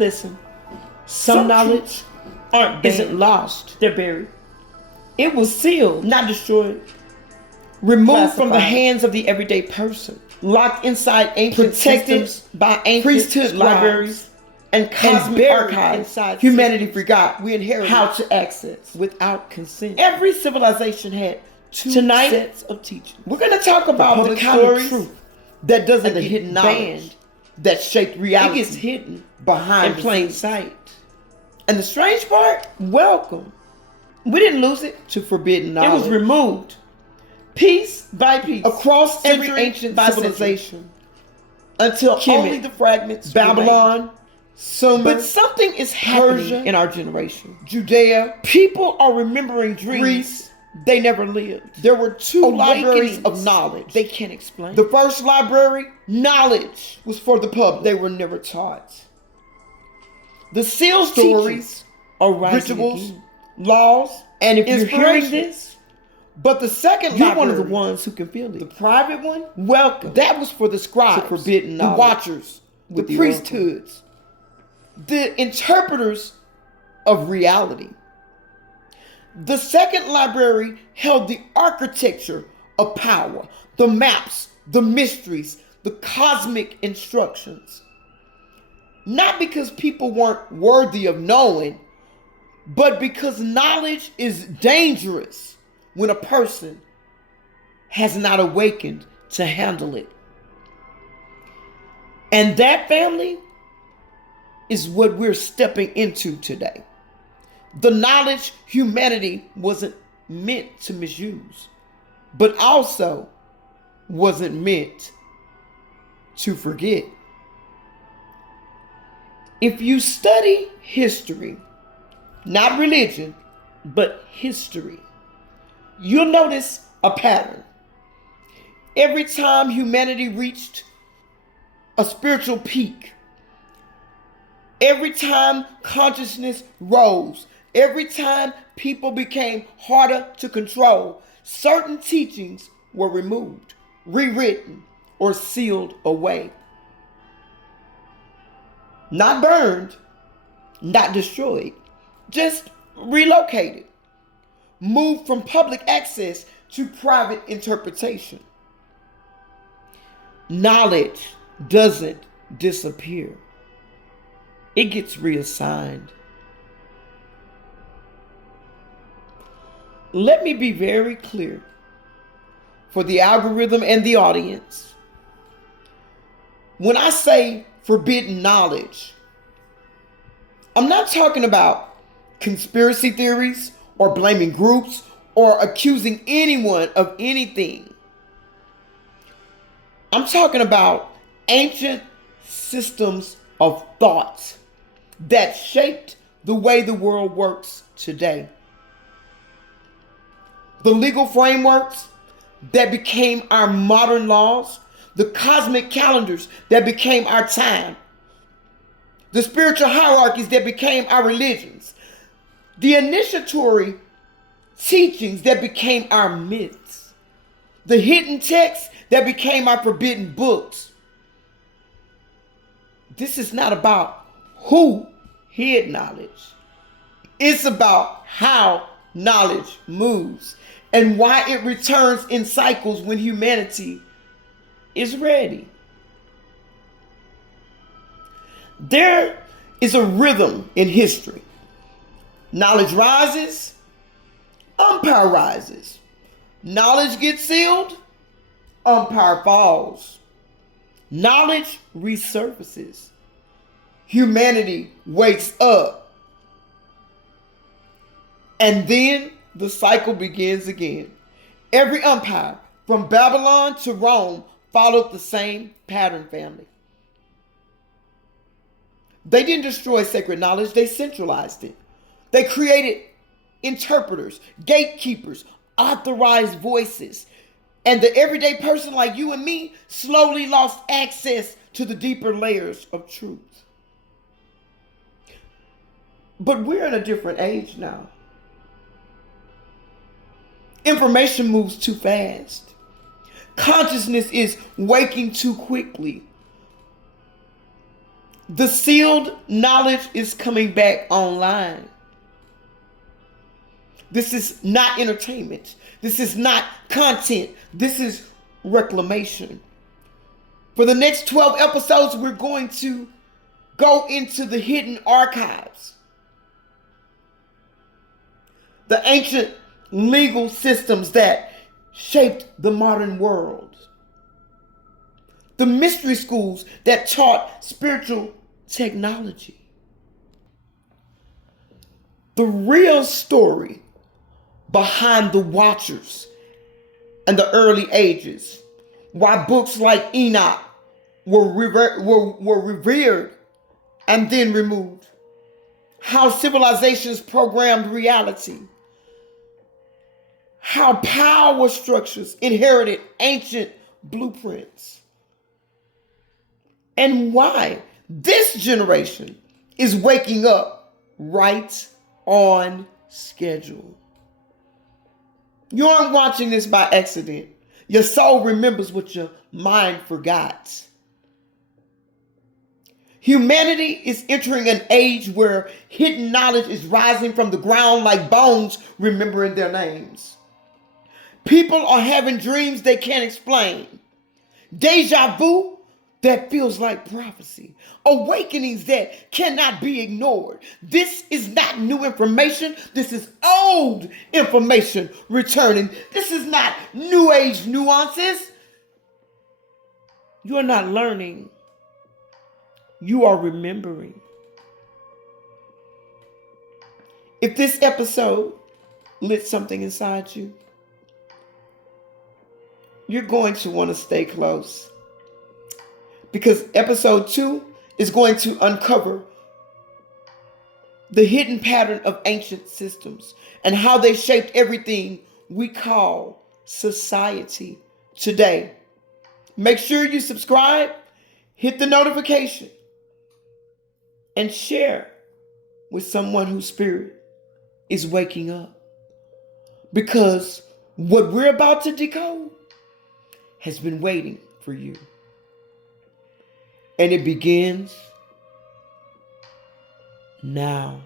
Listen, some knowledge isn't lost. They're buried. It was sealed, Not destroyed. removed from the classified. hands of the everyday person, Locked inside ancient protected systems, by ancient priesthood scribes, libraries, and cosmic buried archives. inside Humanity systems forgot. We inherited how to access. without consent. Every civilization had two Tonight, sets of teaching. We're going to talk about the public kind of stories truth that doesn't and the get hidden banned, knowledge that shaped It reality. gets hidden behind in the plain scenes. sight. And the strange part, Welcome we didn't lose it. to forbidden It knowledge. was removed, piece by piece, across every century ancient by century, civilization. until Kemet, only the fragments Babylon, Sumer, But something is happening Persia, in in our generation. Judea. People are remembering dreams Greece, they never lived. There were two libraries of knowledge. they can't explain. The first library, knowledge, was for the public. They were never taught. The sealed Stories stories, are rising rituals, again. laws, And if you're hearing inspiration. this, But the second you're library, one of the ones who can feel the it. private one, Welcome. that was for the scribes, To forbidden the knowledge. watchers, the With the priesthoods, the interpreters of reality. The second library held the architecture of power, the maps, the mysteries, the cosmic instructions. Not because people weren't worthy of knowing, but because knowledge is dangerous when a person has not awakened to handle it. And that, family, is what we're stepping into today. The knowledge humanity wasn't meant to misuse, but also wasn't meant to forget. If you study history, not religion, but history, you'll notice a pattern. Every time humanity reached a spiritual peak, every time consciousness rose, every time people became harder to control, certain teachings were removed, rewritten, or sealed away. Not burned, not destroyed, just relocated, moved from public access to private interpretation. Knowledge doesn't disappear. It gets reassigned. Let me be very clear for the algorithm and the audience. When I say forbidden knowledge, I'm not talking about conspiracy theories or blaming groups or accusing anyone of anything. I'm talking about ancient systems of thought that shaped the way the world works today. The legal frameworks that became our modern laws, the cosmic calendars that became our time, the spiritual hierarchies that became our religions, the initiatory teachings that became our myths, the hidden texts that became our forbidden books. This is not about who hid knowledge. It's about how knowledge moves and why it returns in cycles when humanity is ready. There is a rhythm in history. Knowledge rises, umpire rises. Knowledge gets sealed, umpire falls. Knowledge resurfaces. Humanity wakes up. And then the cycle begins again. Every umpire, from Babylon to Rome, followed the same pattern, family. They didn't destroy sacred knowledge, they centralized it. They created interpreters, gatekeepers, authorized voices. And the everyday person like you and me slowly lost access to the deeper layers of truth. But we're in a different age now. Information moves too fast. Consciousness is waking too quickly. The sealed knowledge is coming back online. This is not entertainment. This is not content. This is reclamation. For the next 12 episodes, we're going to go into the hidden archives, the ancient legal systems that shaped the modern world, the mystery schools that taught spiritual technology, the real story behind the Watchers and the early ages, why books like Enoch were revered and then removed, how civilizations programmed reality, how power structures inherited ancient blueprints, and why this generation is waking up right on schedule. You aren't watching this by accident. Your soul remembers what your mind forgot. Humanity is entering an age where hidden knowledge is rising from the ground like bones remembering their names. People are having dreams they can't explain. Deja vu that feels like prophecy. Awakenings that cannot be ignored. This is not new information. This is old information returning. This is not new age nuances. You are not learning. You are remembering. If this episode lit something inside you, you're going to want to stay close, because episode 2 is going to uncover the hidden pattern of ancient systems and how they shaped everything we call society today. Make sure you subscribe, hit the notification, and share with someone whose spirit is waking up. Because what we're about to decode has been waiting for you. And it begins now.